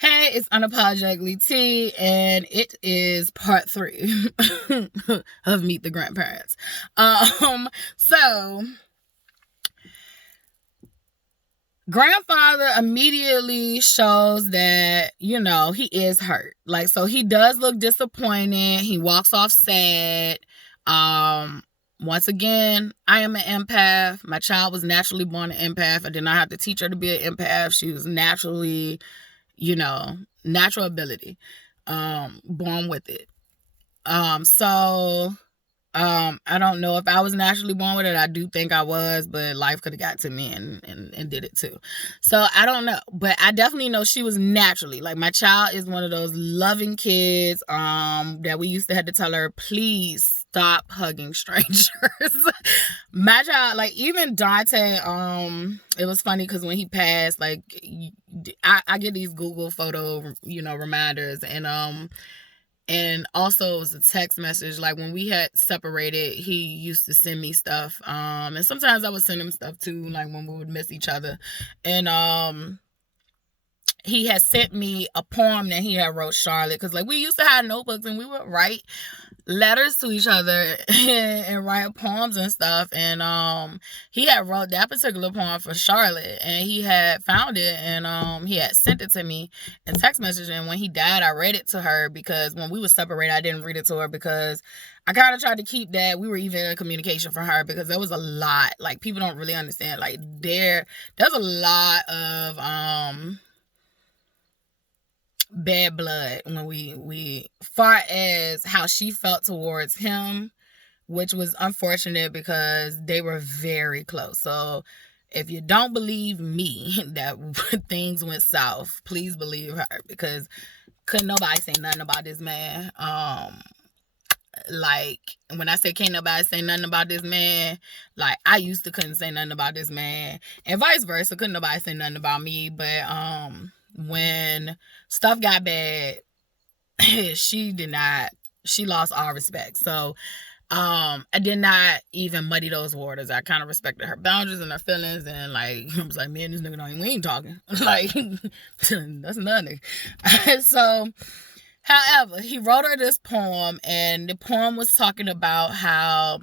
Hey, it's Unapologetically T, and it is part 3 of Meet the Grandparents. So grandfather immediately shows that, he is hurt. Like, so he does look disappointed. He walks off sad. Once again, I am an empath. My child was naturally born an empath. I did not have to teach her to be an empath. She was naturally, natural ability, born with it. I don't know if I was naturally born with it. I do think I was, but life could have got to me and did it too. So I don't know, but I definitely know she was naturally, like, my child is one of those loving kids that we used to have to tell her, please stop hugging strangers. My child, like, even Dante, it was funny because when he passed, like, I get these Google photo, reminders, and also it was a text message. Like, when we had separated, he used to send me stuff. And sometimes I would send him stuff too, like when we would miss each other. And he had sent me a poem that he had wrote Charlotte, because, like, we used to have notebooks and we would write letters to each other and write poems and stuff. And he had wrote that particular poem for Charlotte, and he had found it, and he had sent it to me in text message. And when he died, I read it to her, because when we were separated, I didn't read it to her because I kind of tried to keep that we were even in communication for her, because there was a lot, like, people don't really understand, like, there's a lot of bad blood when we far as how she felt towards him, which was unfortunate because they were very close. So if you don't believe me that things went south, please believe her, because couldn't nobody say nothing about this man. Like, when I say can't nobody say nothing about this man, like, I used to couldn't say nothing about this man, and vice versa, couldn't nobody say nothing about me. But when stuff got bad, she lost all respect. So I did not even muddy those waters. I kind of respected her boundaries and her feelings, and, like, I was like, man, this nigga we ain't talking. Like, that's nothing. So, however, he wrote her this poem, and the poem was talking about how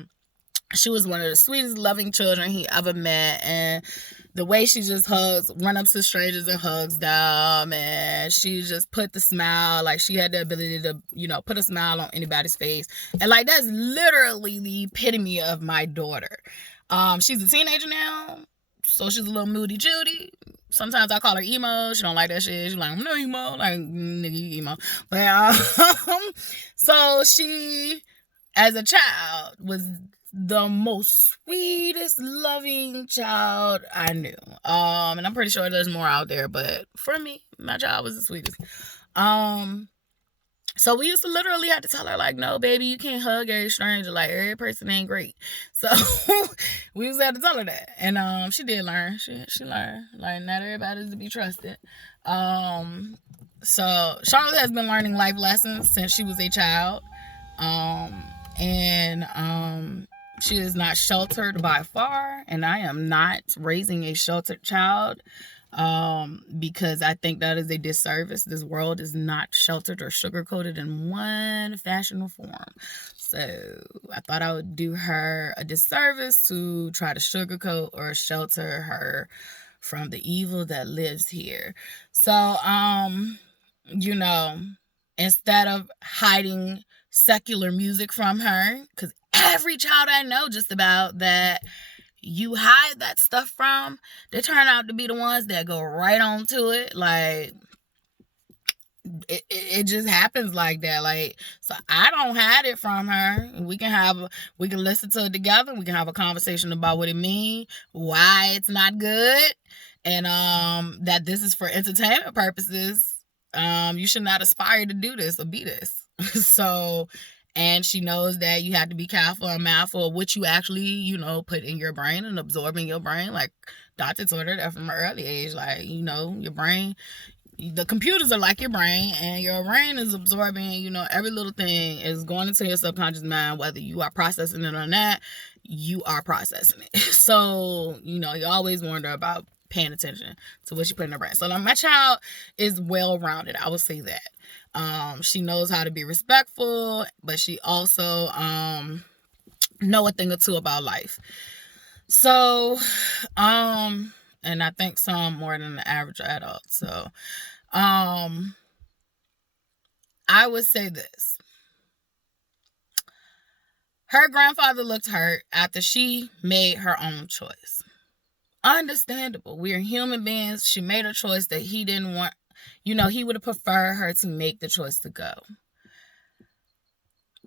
she was one of the sweetest, loving children he ever met, and the way she just run up to strangers and hugs them, and she just put the smile, like, she had the ability to, put a smile on anybody's face. And, like, that's literally the epitome of my daughter. She's a teenager now, so she's a little moody Judy. Sometimes I call her emo. She don't like that shit. She's like, I'm no emo. Like, nigga, you emo. But, so she, as a child, was the most sweetest, loving child I knew. And I'm pretty sure there's more out there, but for me, my child was the sweetest. So we used to literally have to tell her, like, no, baby, you can't hug every stranger. Like, every person ain't great. So we used to have to tell her that. And she did learn. She learned. Like, not everybody's to be trusted. So Charlotte has been learning life lessons since she was a child. And she is not sheltered by far, and I am not raising a sheltered child, because I think that is a disservice. This world is not sheltered or sugar-coated in one fashion or form. So I thought I would do her a disservice to try to sugarcoat or shelter her from the evil that lives here. So, instead of hiding secular music from her, because every child I know just about that you hide that stuff from, they turn out to be the ones that go right on to it. Like, it just happens like that. Like, so I don't hide it from her. We can listen to it together. We can have a conversation about what it means, why it's not good, and that this is for entertainment purposes. You should not aspire to do this or be this. So, and she knows that you have to be careful and mindful of what you actually, put in your brain and absorb in your brain. Like, Dr. taught her that from an early age. Like, your brain, the computers are like your brain, and your brain is absorbing, every little thing is going into your subconscious mind, whether you are processing it or not, you are processing it. So, you always wonder about paying attention to what she put in her brain. So like, my child is well-rounded, I will say that. She knows how to be respectful, but she also know a thing or two about life. So and I think some more than the average adult. So I would say this. Her grandfather looked hurt after she made her own choice. Understandable. We're human beings. She made a choice that he didn't want. He would have preferred her to make the choice to go.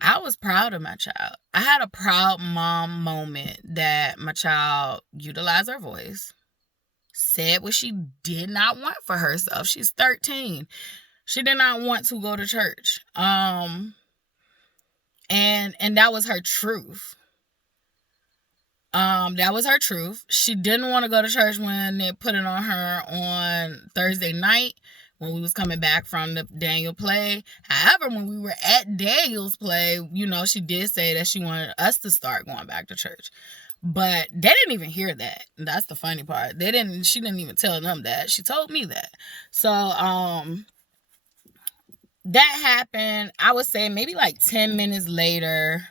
I was proud of my child. I had a proud mom moment that my child utilized her voice, said what she did not want for herself. She's 13. She did not want to go to church. And that was her truth. That was her truth. She didn't want to go to church when they put it on her on Thursday night when we was coming back from the Daniel play. However, when we were at Daniel's play, she did say that she wanted us to start going back to church. But they didn't even hear that. That's the funny part. She didn't even tell them that. She told me that. So, that happened, I would say maybe like 10 minutes later.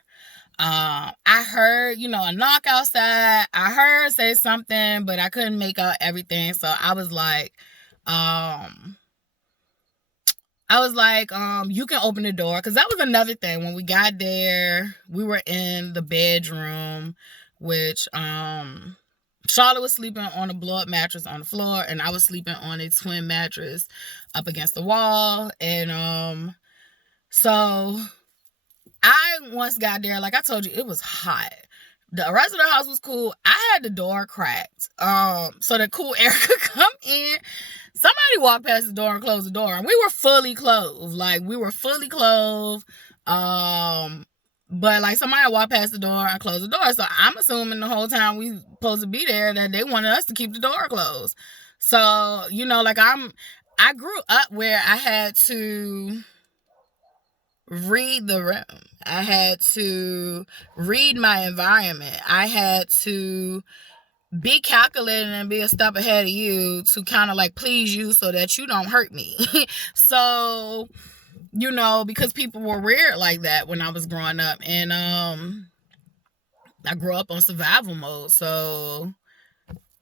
I heard, a knock outside. I heard her say something, but I couldn't make out everything. So I was like, you can open the door. Because that was another thing. When we got there, we were in the bedroom, which Charlotte was sleeping on a blow-up mattress on the floor, and I was sleeping on a twin mattress up against the wall. And so I once got there, like I told you, it was hot. The rest of the house was cool. I had the door cracked so that cool air could come in. Somebody walked past the door and closed the door, and we were fully clothed. Like, we were fully clothed. But like somebody walked past the door and closed the door. So I'm assuming the whole time we supposed to be there that they wanted us to keep the door closed. So, I grew up where I had to read the room. I had to read my environment. I had to be calculated and be a step ahead of you to kind of like please you so that you don't hurt me. So, because people were weird like that when I was growing up. And I grew up on survival mode. So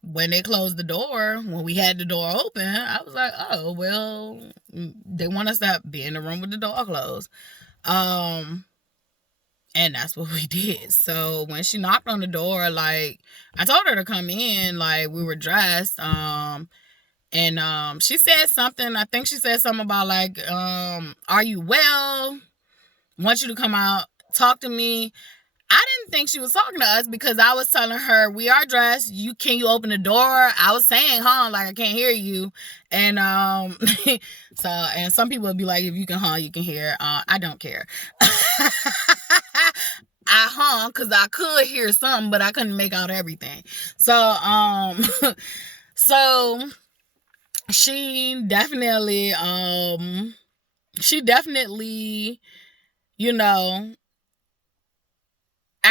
when they closed the door, when we had the door open, I was like, oh, well, they want us to be in the room with the door closed. And that's what we did. So when she knocked on the door, like, I told her to come in, like, we were dressed. And she said something. I think she said something about, like, are you well? Want you to come out, talk to me. I didn't think she was talking to us because I was telling her, we are dressed. Can you open the door? I was saying, like I can't hear you. And so, and some people would be like, if you can you can hear. I don't care. I hung because I could hear something, but I couldn't make out everything. So, so she definitely, I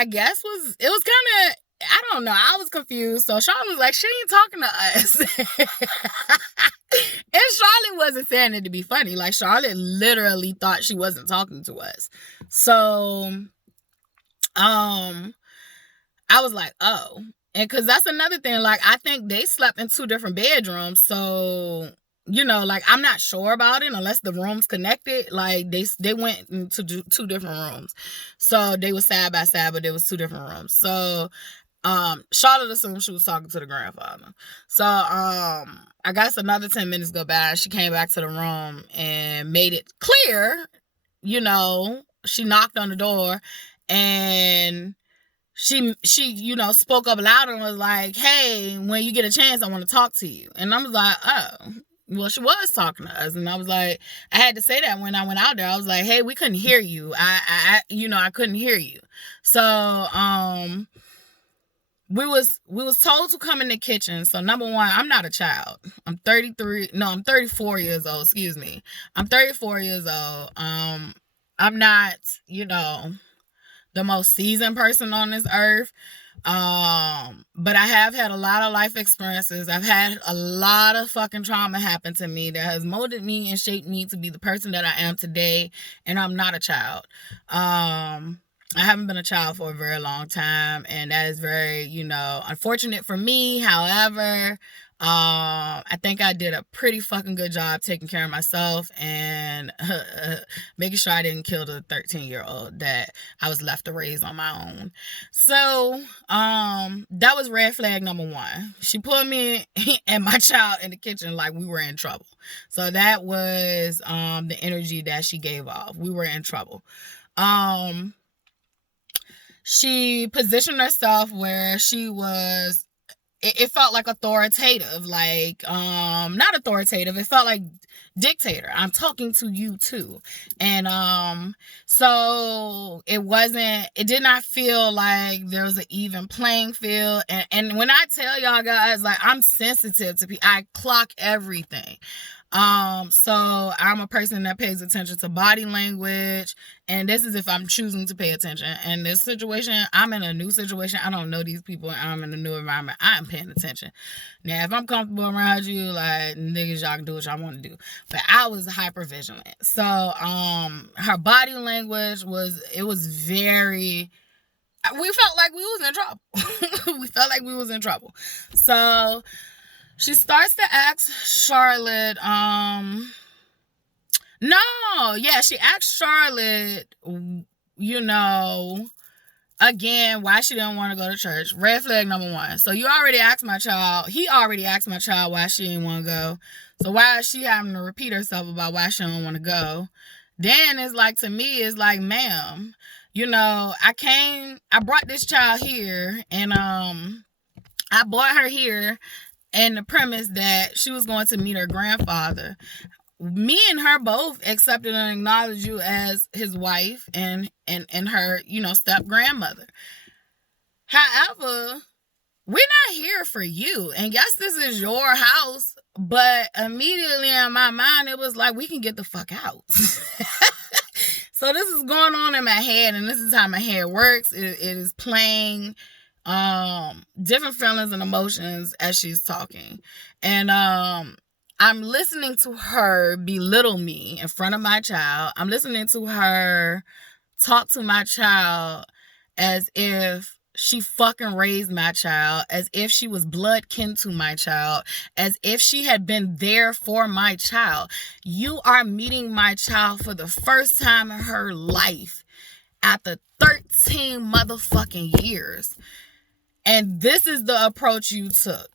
guess it was kind of, I don't know. I was confused. So Charlotte was like, she ain't talking to us. And Charlotte wasn't saying it to be funny. Like, Charlotte literally thought she wasn't talking to us. So, I was like, oh. And because that's another thing. Like, I think they slept in 2 different bedrooms. So, like, I'm not sure about it unless the rooms connected. Like, they went into 2 different rooms. So they were side by side, but there was 2 different rooms. So Charlotte assumed she was talking to the grandfather. So I guess another 10 minutes go by. She came back to the room and made it clear, she knocked on the door and she spoke up louder and was like, hey, when you get a chance, I want to talk to you. And I was like, oh. Well, she was talking to us, and I was like, I had to say that when I went out there. I was like, hey, we couldn't hear you. I couldn't hear you. So, we was told to come in the kitchen. So, number one, I'm not a child. I'm 34 years old. Excuse me. I'm 34 years old. I'm not, the most seasoned person on this earth. But I have had a lot of life experiences. I've had a lot of fucking trauma happen to me that has molded me and shaped me to be the person that I am today. And I'm not a child. I haven't been a child for a very long time, and that is very, unfortunate for me. However, I think I did a pretty fucking good job taking care of myself and making sure I didn't kill the 13-year-old that I was left to raise on my own. So, that was red flag number one. She put me and my child in the kitchen like we were in trouble. So that was the energy that she gave off. We were in trouble. She positioned herself where she was, it felt like authoritative, like, not authoritative, it felt like dictator. I'm talking to you too. And, so it did not feel like there was an even playing field. And when I tell y'all guys, like, I'm sensitive to people, I clock everything. So I'm a person that pays attention to body language, and this is if I'm choosing to pay attention. And this situation, I'm in a new situation. I don't know these people, and I'm in a new environment. I am paying attention. Now, if I'm comfortable around you, like, niggas, y'all can do what y'all want to do. But I was hyper vigilant. So, her body language was very, we felt like we was in trouble. We felt like we was in trouble. So she starts to ask Charlotte, she asked Charlotte, again, why she didn't want to go to church. Red flag number one. So he already asked my child why she didn't want to go. So why is she having to repeat herself about why she don't want to go? Then it's like, to me, it's like, ma'am, I brought this child here, and I brought her here and the premise that she was going to meet her grandfather. Me and her both accepted and acknowledged you as his wife and her, step grandmother. However, we're not here for you. And yes, this is your house, but immediately in my mind, it was like, we can get the fuck out. So this is going on in my head, and this is how my head works. It is playing different feelings and emotions as she's talking. And I'm listening to her belittle me in front of my child. I'm listening to her talk to my child as if she fucking raised my child, as if she was blood kin to my child, as if she had been there for my child. You are meeting my child for the first time in her life after 13 motherfucking years. And this is the approach you took.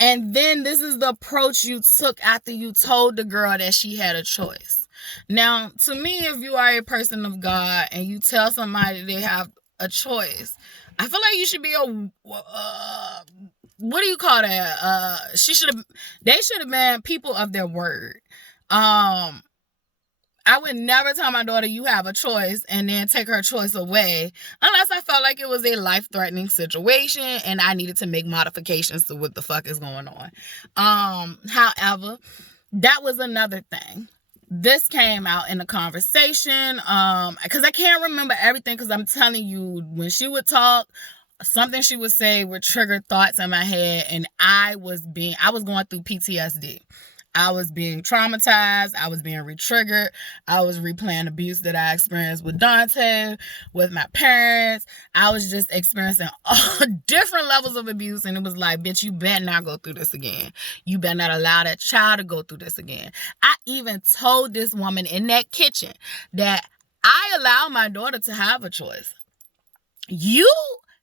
And then this is the approach you took after you told the girl that she had a choice. Now, to me, if you are a person of God and you tell somebody they have a choice, I feel like you should be what do you call that? They should have been people of their word. I would never tell my daughter you have a choice and then take her choice away unless I felt like it was a life-threatening situation and I needed to make modifications to what the fuck is going on. However, that was another thing. This came out in the conversation because I can't remember everything, because I'm telling you, when she would talk, something she would say would trigger thoughts in my head, and I was going through PTSD. I was being traumatized. I was being re-triggered. I was replaying abuse that I experienced with Dante, with my parents. I was just experiencing all different levels of abuse. And it was like, bitch, you better not go through this again. You better not allow that child to go through this again. I even told this woman in that kitchen that I allow my daughter to have a choice.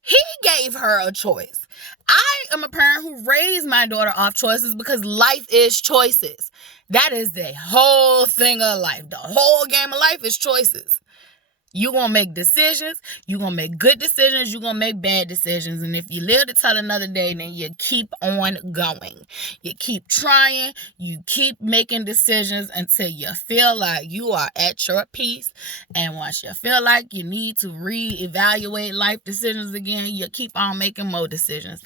He gave her a choice. I am a parent who raised my daughter off choices because life is choices. That is the whole thing of life. The whole game of life is choices. You're going to make decisions. You're going to make good decisions. You're going to make bad decisions. And if you live to tell another day, then you keep on going. You keep trying. You keep making decisions until you feel like you are at your peace. And once you feel like you need to reevaluate life decisions again, you keep on making more decisions.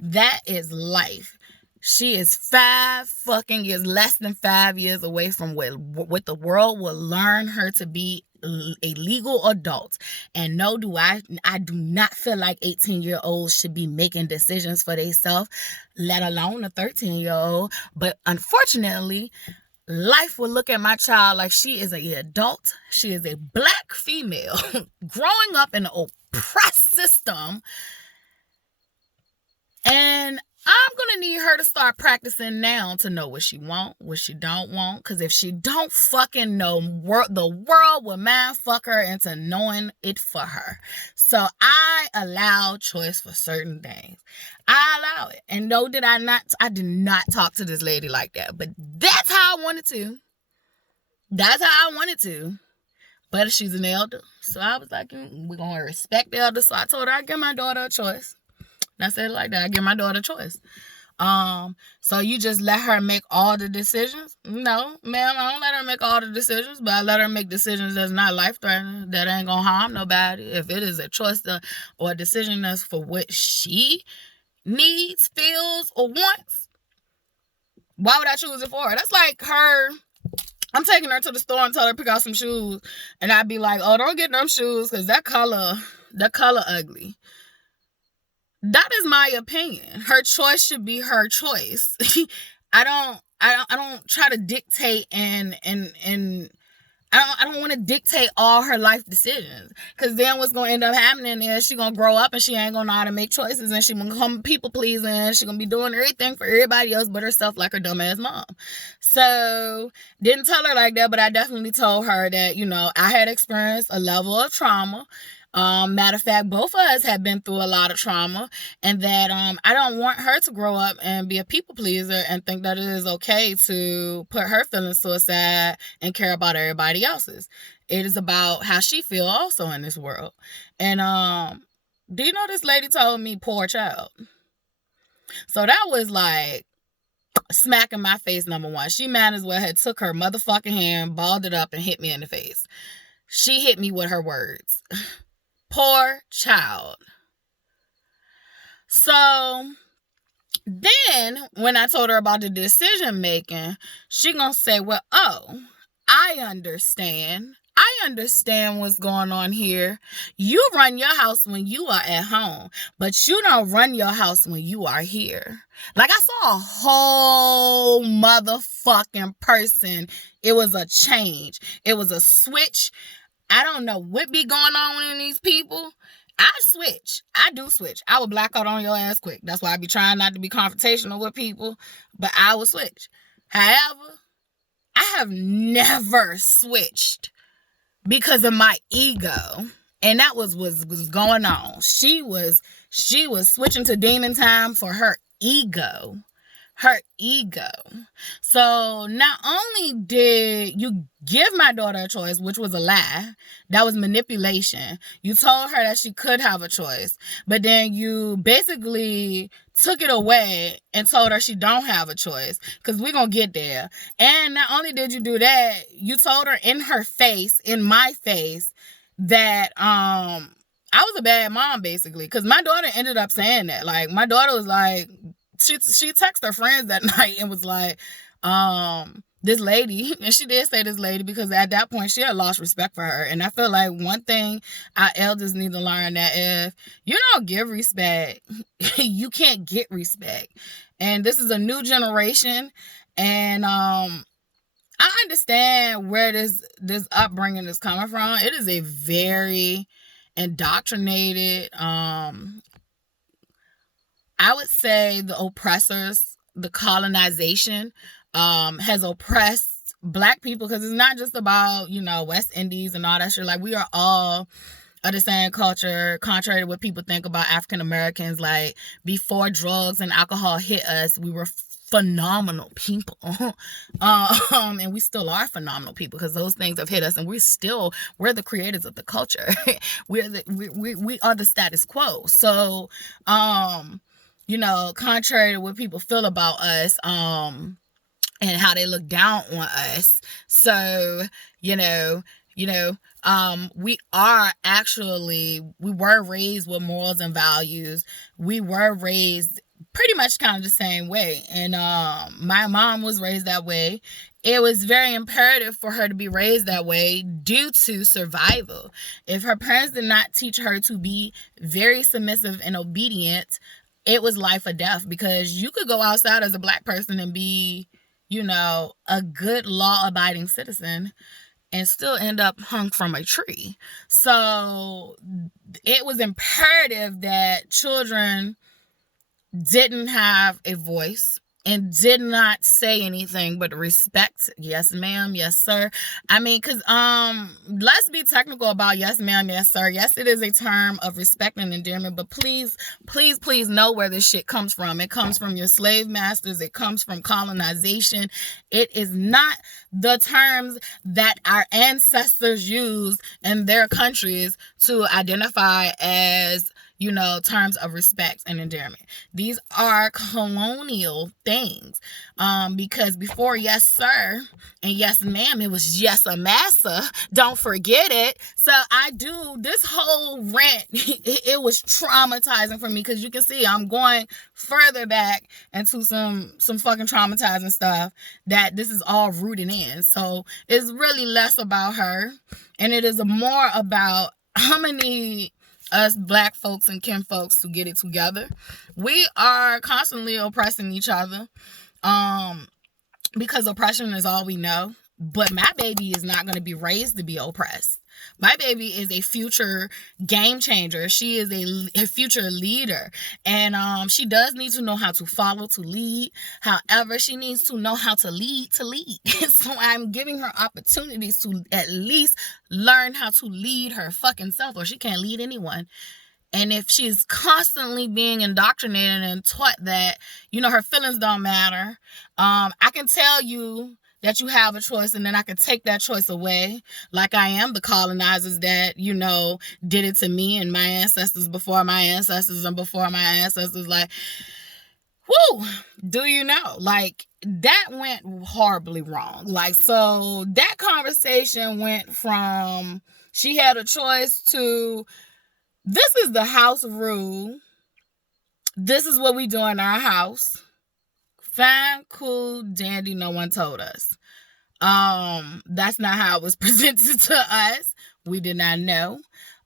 That is life. She is less than 5 years away from what the world will learn her to be a legal adult. And no, I do not feel like 18-year-olds should be making decisions for themselves, let alone a 13-year-old. But unfortunately, life will look at my child like she is an adult. She is a black female growing up in an oppressed system. And I'm going to need her to start practicing now to know what she want, what she don't want. Because if she don't fucking know, the world will mind fuck her into knowing it for her. So I allow choice for certain things. I allow it. And no, I did not talk to this lady like that. But that's how I wanted to. That's how I wanted to. But she's an elder. So I was like, we're going to respect the elder. So I told her I'd give my daughter a choice. And I said it like that. I give my daughter a choice. So you just let her make all the decisions? No, ma'am, I don't let her make all the decisions, but I let her make decisions that's not life-threatening, that ain't gonna harm nobody. If it is a choice or a decision that's for what she needs, feels, or wants, why would I choose it for her? That's like her. I'm taking her to the store and tell her to pick out some shoes, and I'd be like, oh, don't get them shoes because that color ugly. That is my opinion. Her choice should be her choice. I don't try to dictate and I don't want to dictate all her life decisions. Because then what's going to end up happening is she going to grow up and she ain't going to know how to make choices. And she going to become people pleasing. She going to be doing everything for everybody else but herself, like her dumbass mom. So, didn't tell her like that, but I definitely told her that, I had experienced a level of trauma. Matter of fact, both of us have been through a lot of trauma, and that I don't want her to grow up and be a people pleaser and think that it is okay to put her feelings to a side and care about everybody else's. It is about how she feel also in this world. And do you know this lady told me, poor child? So that was like smack in my face, number one. She might as well had took her motherfucking hand, balled it up, and hit me in the face. She hit me with her words. Poor child. So then when I told her about the decision making, she gonna say, well, oh, I understand what's going on here. You run your house when you are at home, but you don't run your house when you are here. Like, I saw a whole motherfucking person. It was a change. It was a switch. I don't know what be going on with these people. I switch. I do switch. I will black out on your ass quick. That's why I be trying not to be confrontational with people. But I will switch. However, I have never switched because of my ego. And that was going on. She was switching to demon time for her ego. Her ego. So not only did you give my daughter a choice, which was a lie, that was manipulation. You told her that she could have a choice, but then you basically took it away and told her she don't have a choice, because we're going to get there. And not only did you do that, you told her in her face, in my face, that I was a bad mom, basically, because my daughter ended up saying that. Like, my daughter was like, she texted her friends that night and was like, this lady, and she did say this lady because at that point she had lost respect for her. And I feel like one thing our elders need to learn, that if you don't give respect, you can't get respect. And this is a new generation, and I understand where this upbringing is coming from. It is a very indoctrinated, I would say the oppressors, the colonization, has oppressed Black people, because it's not just about, West Indies and all that shit. Like, we are all of the same culture, contrary to what people think about African Americans. Like, before drugs and alcohol hit us, we were phenomenal people. And we still are phenomenal people, because those things have hit us, and we're the creators of the culture. we are the status quo. So, contrary to what people feel about us, and how they look down on us. So, we were raised with morals and values. We were raised pretty much kind of the same way. And my mom was raised that way. It was very imperative for her to be raised that way due to survival. If her parents did not teach her to be very submissive and obedient, it was life or death, because you could go outside as a Black person and be, a good law-abiding citizen and still end up hung from a tree. So it was imperative that children didn't have a voice and did not say anything but respect. Yes, ma'am. Yes, sir. I mean, because let's be technical about yes, ma'am. Yes, sir. Yes, it is a term of respect and endearment, but please, please, please know where this shit comes from. It comes from your slave masters. It comes from colonization. It is not the terms that our ancestors used in their countries to identify as terms of respect and endearment. These are colonial things. Because before yes, sir, and yes, ma'am, it was yes, a massa. Don't forget it. So this whole rant, it was traumatizing for me, because you can see I'm going further back into some fucking traumatizing stuff that this is all rooted in. So it's really less about her, and it is more about how many us Black folks and kin folks to get it together. We are constantly oppressing each other, because oppression is all we know. But my baby is not going to be raised to be oppressed. My baby is a future game changer. She is a future leader. And she does need to know how to follow, to lead. However, she needs to know how to lead, So I'm giving her opportunities to at least learn how to lead her fucking self, or she can't lead anyone. And if she's constantly being indoctrinated and taught that, her feelings don't matter, I can tell you that you have a choice, and then I can take that choice away, like I am the colonizers that, did it to me and my ancestors before my ancestors and before my ancestors. Like, whoo, do you know? Like, that went horribly wrong. Like, so that conversation went from she had a choice to this is the house rule. This is what we do in our house. Fine, cool, dandy, no one told us. That's not how it was presented to us. We did not know.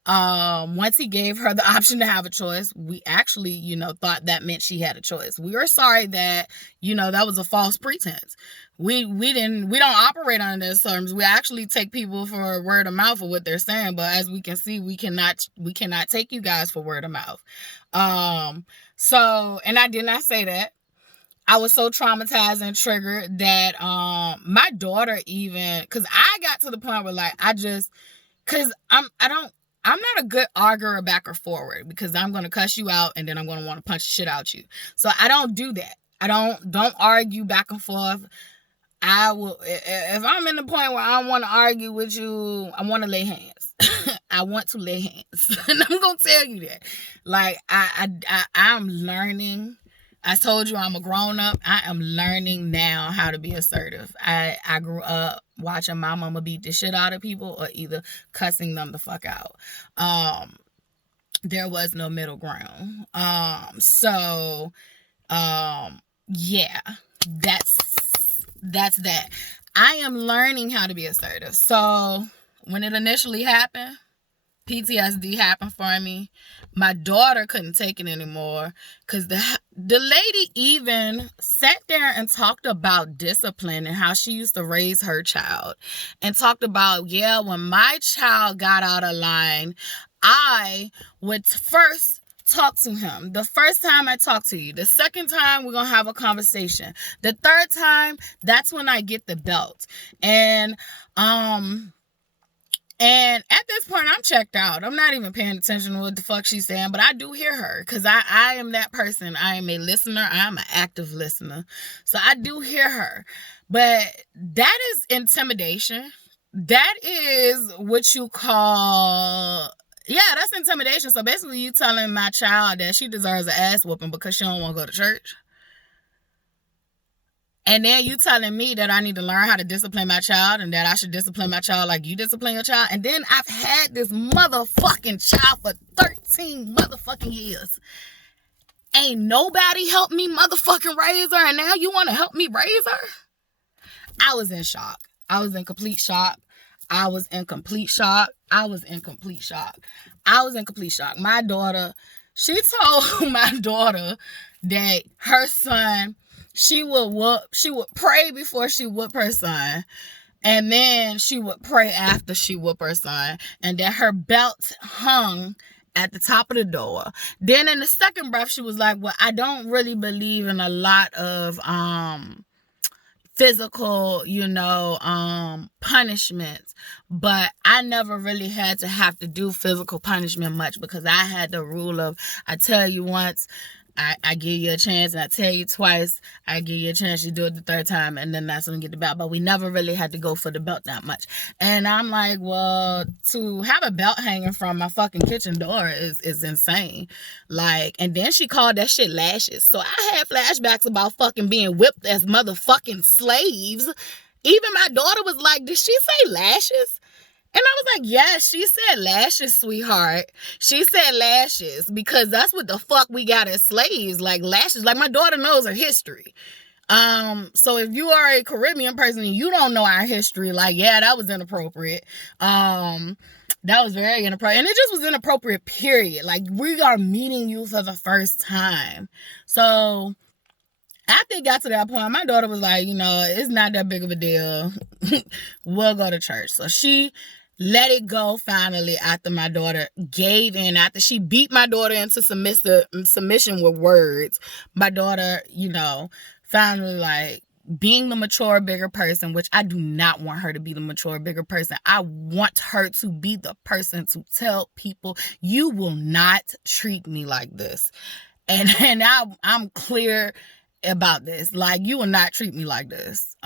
Once he gave her the option to have a choice, we actually, thought that meant she had a choice. We were sorry that, that was a false pretense. We don't operate on those terms. We actually take people for word of mouth of what they're saying, but as we can see, we cannot take you guys for word of mouth. So, and I did not say that. I was so traumatized and triggered that my daughter even, because I got to the point where because I'm not a good arguer back or forward, because I'm going to cuss you out and then I'm going to want to punch the shit out you. So I don't do that. I don't argue back and forth. I will, if I'm in the point where I want to argue with you, I want to lay hands. I want to lay hands. And I'm going to tell you that. Like, I'm learning. I told you I'm a grown-up. I am learning now how to be assertive. I grew up watching my mama beat the shit out of people or either cussing them the fuck out. There was no middle ground. Yeah, that's that. I am learning how to be assertive. So when it initially happened, PTSD happened for me. My daughter couldn't take it anymore, because the lady even sat there and talked about discipline and how she used to raise her child, and talked about, when my child got out of line, I would first talk to him. The first time I talk to you. The second time, we're going to have a conversation. The third time, that's when I get the belt. And at this point, I'm checked out. I'm not even paying attention to what the fuck she's saying, but I do hear her, because I am that person. I am a listener. I am an active listener. So I do hear her. But that is intimidation. That is what you call... Yeah, that's intimidation. So basically, you telling my child that she deserves an ass whooping because she don't want to go to church. And then you telling me that I need to learn how to discipline my child, and that I should discipline my child like you discipline your child. And then I've had this motherfucking child for 13 motherfucking years. Ain't nobody helped me motherfucking raise her, and now you want to help me raise her? I was in shock. I was in complete shock. My daughter, she told my daughter that her son, she would pray before she whoop her son. And then she would pray after she whoop her son. And that her belt hung at the top of the door. Then in the second breath, she was like, well, I don't really believe in a lot of physical, punishments. But I never really had to have to do physical punishment much because I had the rule of, I tell you once, I give you a chance, and I tell you twice, I give you a chance, you do it the third time, and then that's when you get the belt. But we never really had to go for the belt that much. And I'm like, well, to have a belt hanging from my fucking kitchen door is insane. Like, and then she called that shit lashes. So I had flashbacks about fucking being whipped as motherfucking slaves. Even my daughter was like, did she say lashes? And I was like, yes, she said lashes, sweetheart. She said lashes because that's what the fuck we got as slaves, like lashes. Like, my daughter knows her history. So if you are a Caribbean person and you don't know our history, like, yeah, that was inappropriate. That was very inappropriate. And it just was inappropriate, period. Like, we are meeting you for the first time. So after it got to that point, my daughter was like, it's not that big of a deal. We'll go to church. So she let it go finally after my daughter gave in, after she beat my daughter into submission with words. My daughter, finally, like, being the mature, bigger person, which I do not want her to be the mature, bigger person. I want her to be the person to tell people, you will not treat me like this. And I'm clear about this. Like, you will not treat me like this.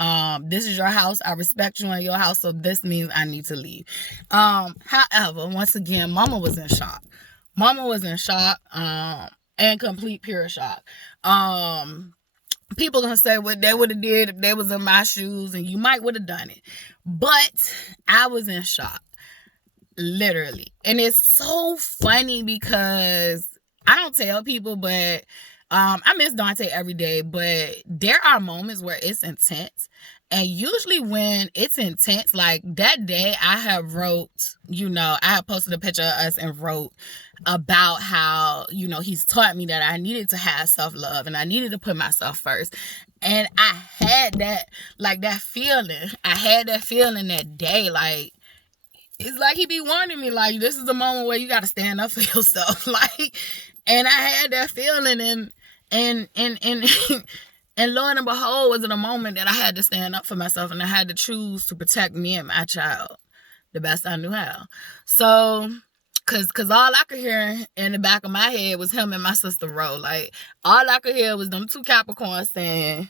This is your house. I respect you in your house, so this means I need to leave. However, once again, mama was in shock. And complete pure shock. People gonna say what they would have did if they was in my shoes, and you might would have done it. But I was in shock. Literally. And it's so funny because I don't tell people, but I miss Dante every day, but there are moments where it's intense. And usually when it's intense, like that day I have I have posted a picture of us and wrote about how, he's taught me that I needed to have self-love and I needed to put myself first. And I had that feeling. I had that feeling that day. Like, it's like he be warning me, like, this is the moment where you got to stand up for yourself. Like, and I had that feeling, and lo and behold, was it a moment that I had to stand up for myself, and I had to choose to protect me and my child the best I knew how. So, cause all I could hear in the back of my head was him and my sister Ro. Like, all I could hear was them two Capricorns saying,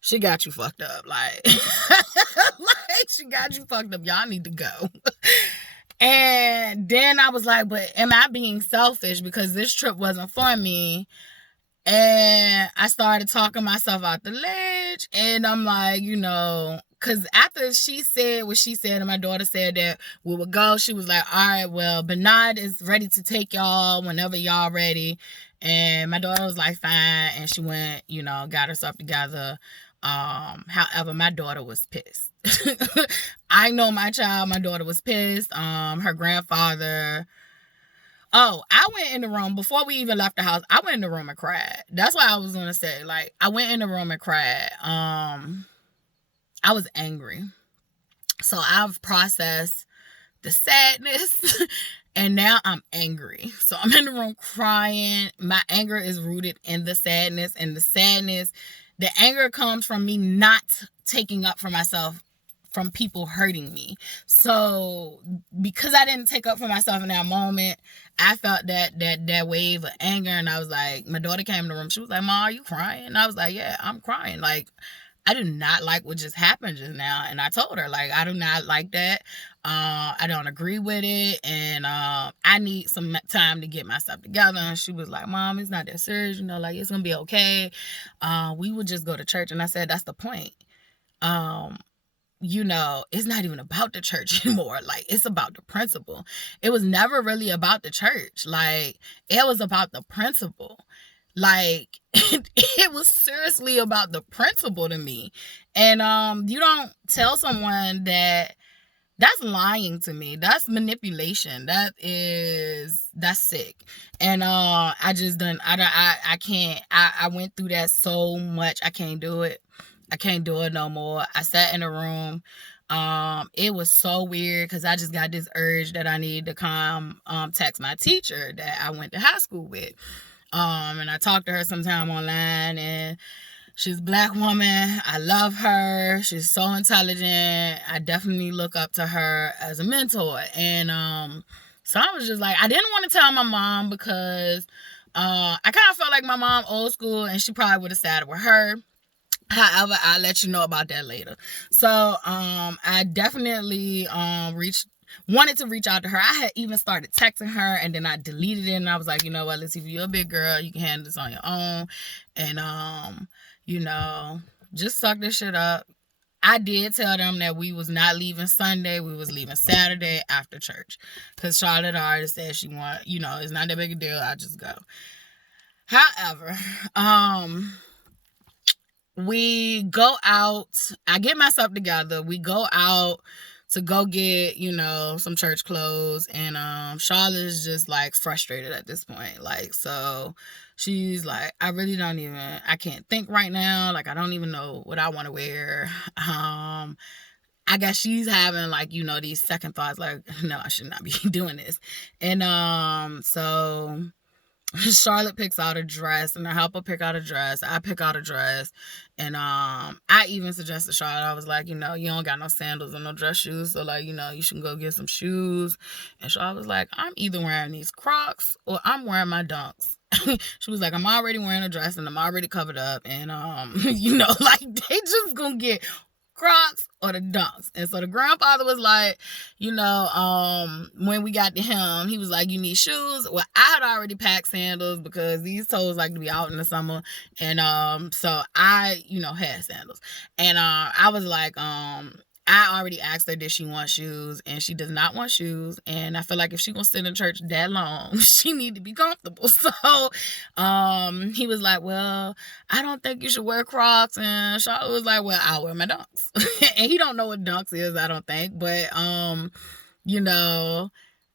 she got you fucked up. Like, like, she got you fucked up. Y'all need to go. And then I was like, but am I being selfish because this trip wasn't for me? And I started talking myself out the ledge. And I'm like, because after she said what she said and my daughter said that we would go, she was like, all right, well, Bernard is ready to take y'all whenever y'all ready. And my daughter was like, fine. And she went, got herself together. However, my daughter was pissed. I know my child, my daughter was pissed. Her grandfather. Oh, I went in the room before we even left the house. I went in the room and cried. That's what I was going to say. Like, I went in the room and cried. I was angry. So I've processed the sadness and now I'm angry. So I'm in the room crying. My anger is rooted in the sadness, and the anger comes from me not taking up for myself from people hurting me. So because I didn't take up for myself in that moment, I felt that wave of anger, and I was like, my daughter came in the room. She was like, Mom, are you crying? And I was like, yeah, I'm crying. Like, I do not like what just happened just now. And I told her, like, I do not like that. I don't agree with it. And I need some time to get myself together. And she was like, Mom, it's not that serious. Like, it's going to be okay. We would just go to church. And I said, that's the point. It's not even about the church anymore. Like, it's about the principle. It was never really about the church. Like, it was about the principle. Like, it was seriously about the principle to me. And you don't tell someone that. That's lying to me. That's manipulation. That's sick. And I just done. I can't. I went through that so much. I can't do it. I can't do it no more. I sat in a room. It was so weird because I just got this urge that I need to come text my teacher that I went to high school with. And I talked to her sometime online, and she's a Black woman. I love her. She's so intelligent. I definitely look up to her as a mentor. And so I was just like, I didn't want to tell my mom because I kind of felt like my mom old school, and she probably would have sided with her. However, I'll let you know about that later. So I definitely wanted to reach out to her. I had even started texting her, and then I deleted it, and I was like, you know what, let's see, if you're a big girl, you can handle this on your own. And just suck this shit up. I did tell them that we was not leaving Sunday. We was leaving Saturday after church. Because Charlotte already said she want, it's not that big a deal. I just go. However, we go out. I get myself together. We go out to go get, some church clothes. And Charlotte is just like frustrated at this point. Like, so she's like, I can't think right now. Like, I don't even know what I want to wear. I guess she's having like, these second thoughts, like, no, I should not be doing this. And so Charlotte picks out a dress, and I help her pick out a dress. I pick out a dress, and I even suggested Charlotte, I was like, you don't got no sandals or no dress shoes, so like, you should go get some shoes. And Charlotte was like, I'm either wearing these Crocs or I'm wearing my Dunks. She was like, I'm already wearing a dress and I'm already covered up, and like, they just gonna get Crocs or the Dunks. And so the grandfather was like, when we got to him, he was like, you need shoes? Well, I had already packed sandals because these toes like to be out in the summer. And so I, had sandals. And I was like, I already asked her, did she want shoes? And she does not want shoes. And I feel like if she gonna sit in church that long, she need to be comfortable. So he was like, well, I don't think you should wear Crocs. And Charlotte was like, well, I'll wear my Dunks. And he don't know what Dunks is, I don't think. But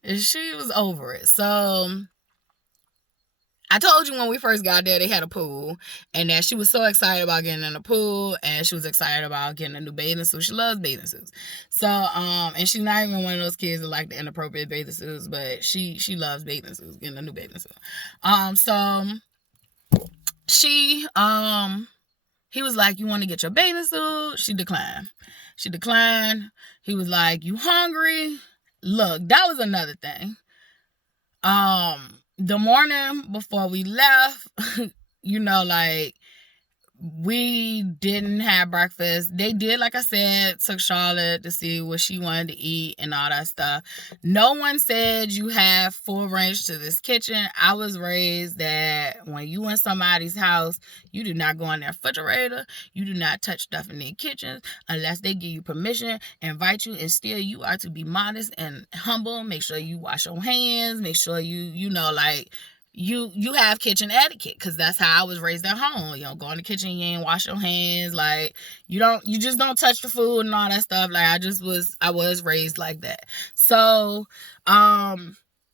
she was over it. So I told you when we first got there, they had a pool, and that she was so excited about getting in the pool, and she was excited about getting a new bathing suit. She loves bathing suits. So, and she's not even one of those kids that like the inappropriate bathing suits, but she loves bathing suits, getting a new bathing suit. So he was like, you want to get your bathing suit? She declined. He was like, you hungry? Look, that was another thing. The morning before we left, like, we didn't have breakfast. They did, like I said, took Charlotte to see what she wanted to eat and all that stuff. No one said you have full range to this kitchen. I was raised that when you in somebody's house, you do not go in their refrigerator. You do not touch stuff in their kitchens unless they give you permission, invite you, and still you are to be modest and humble. Make sure you wash your hands. Make sure you have kitchen etiquette, because that's how I was raised at home. Go in the kitchen, you ain't wash your hands. Like, you just don't touch the food and all that stuff. Like, I was raised like that. So,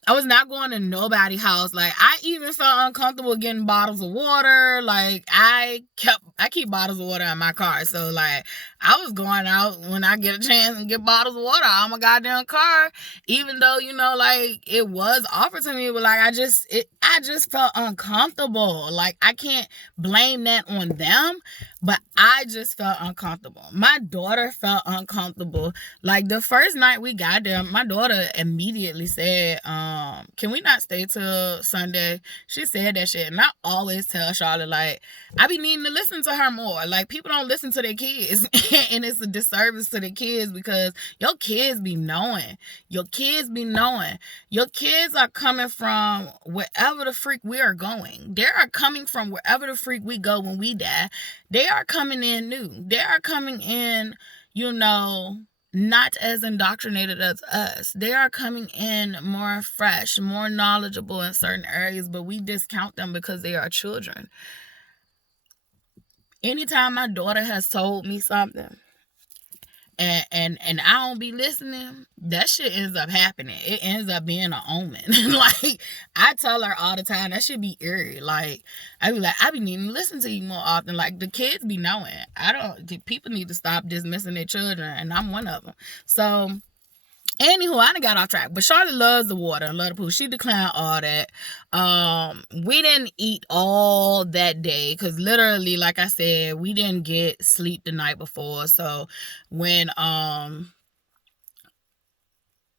I was not going to nobody's house. Like, I even felt uncomfortable getting bottles of water. Like, I keep bottles of water in my car. So, like, I was going out when I get a chance and get bottles of water out of my goddamn car. Even though, like, it was offered to me, but like, I just felt uncomfortable. Like, I can't blame that on them, but I just felt uncomfortable. My daughter felt uncomfortable. Like, the first night we got there, my daughter immediately said, can we not stay till Sunday? She said that shit. And I always tell Charlotte, like, I be needing to listen to her more. Like, people don't listen to their kids. And it's a disservice to the kids, because your kids be knowing. Your kids are coming from wherever the freak we are going. They are coming from wherever the freak we go when we die. They are coming in new. They are coming in, not as indoctrinated as us. They are coming in more fresh, more knowledgeable in certain areas, but we discount them because they are children. Anytime my daughter has told me something and I don't be listening, that shit ends up happening. It ends up being an omen. Like, I tell her all the time, that should be eerie. Like, I be like, I be needing to listen to you more often. Like, the kids be knowing. People need to stop dismissing their children, and I'm one of them. So, anywho, I done got off track. But Charlotte loves the water and love the pool. She declined all that. We didn't eat all that day because literally, like I said, we didn't get sleep the night before. So when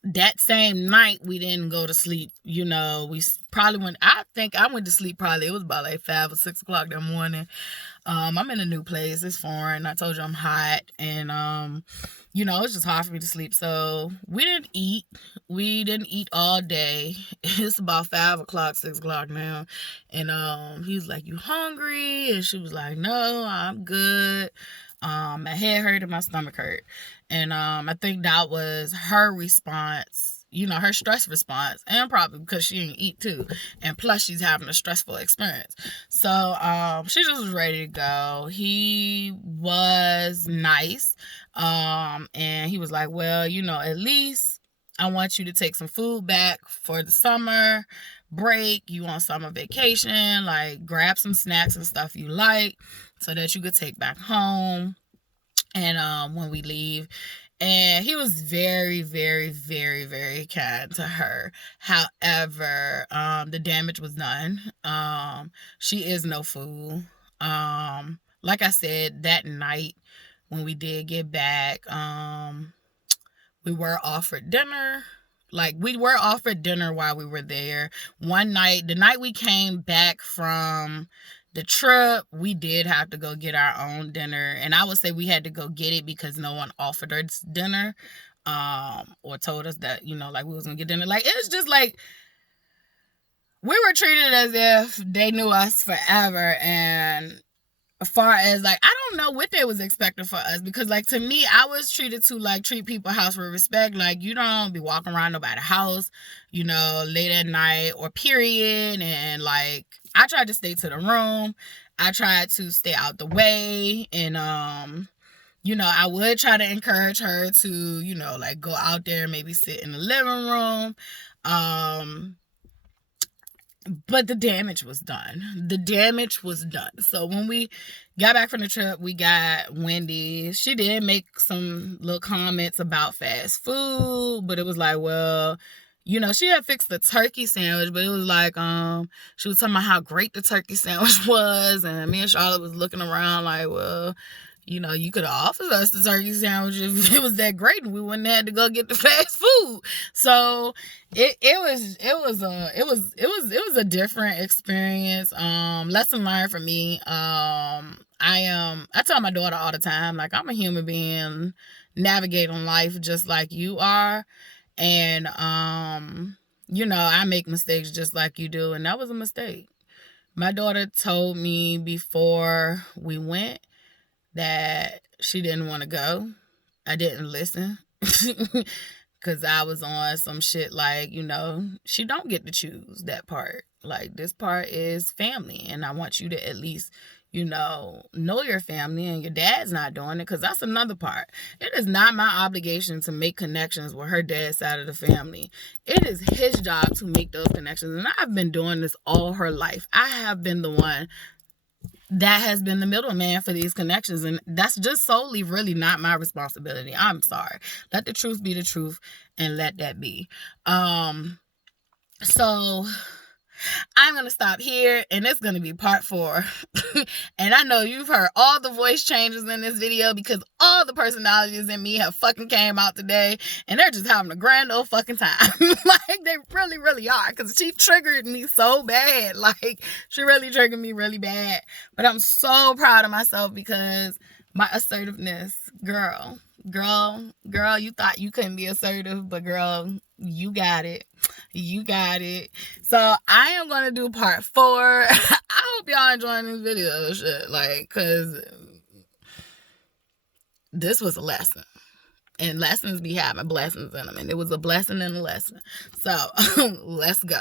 that same night we didn't go to sleep, we probably went. I think I went to sleep probably. It was about like 5 or 6 o'clock that morning. I'm in a new place. It's foreign. I told you I'm hot, and it's just hard for me to sleep. So we didn't eat. We didn't eat all day. It's about 5 o'clock, 6 o'clock now. And he was like, "You hungry?" And she was like, "No, I'm good. My head hurt and my stomach hurt." And I think that was her response, her stress response, and probably because she didn't eat too. And plus she's having a stressful experience. So she just was ready to go. He was nice. And he was like, "Well, at least I want you to take some food back for the summer break. You on summer vacation, like grab some snacks and stuff you like so that you could take back home. And when we leave." And he was very, very, very, very kind to her. However, the damage was done. She is no fool. Like I said, that night when we did get back, we were offered dinner. Like, we were offered dinner while we were there. One night, the night we came back from the trip, we did have to go get our own dinner. And I would say we had to go get it because no one offered us dinner, or told us that, like we was going to get dinner. Like, it was just like, we were treated as if they knew us forever. And as far as, like, I don't know what they was expecting for us, because, like, to me, I was treated to, like, treat people's house with respect. Like, you don't be walking around nobody's house, late at night or period. And, like, I tried to stay to the room. I tried to stay out the way. And, I would try to encourage her to, like, go out there, maybe sit in the living room. But the damage was done. So when we got back from the trip, we got Wendy's. She did make some little comments about fast food, but it was like, well, she had fixed the turkey sandwich, but it was like, she was talking about how great the turkey sandwich was. And me and Charlotte was looking around like, well, you could have offered us the turkey sandwich if it was that great and we wouldn't have had to go get the fast food. So it was a different experience. Lesson learned for me. I tell my daughter all the time, like, I'm a human being navigating life just like you are. And I make mistakes just like you do, and that was a mistake. My daughter told me before we went that she didn't want to go. I didn't listen because I was on some shit like, she don't get to choose that part. Like, this part is family, and I want you to at least, know your family, and your dad's not doing it, because that's another part. It is not my obligation to make connections with her dad's side of the family. It is his job to make those connections, and I've been doing this all her life. I have been the one that has been the middleman for these connections, and that's just solely really not my responsibility. I'm sorry. Let the truth be the truth, and let that be. So I'm going to stop here, and it's going to be part 4. And I know you've heard all the voice changes in this video because all the personalities in me have fucking came out today, and they're just having a grand old fucking time. Like, they really, really are, because she triggered me so bad. Like, she really triggered me really bad. But I'm so proud of myself because my assertiveness, girl, you thought you couldn't be assertive, but girl, you got it. So I am going to do part 4. I hope y'all enjoying this video shit, like, because this was a lesson. And lessons be having blessings in them. And it was a blessing and a lesson. So let's go.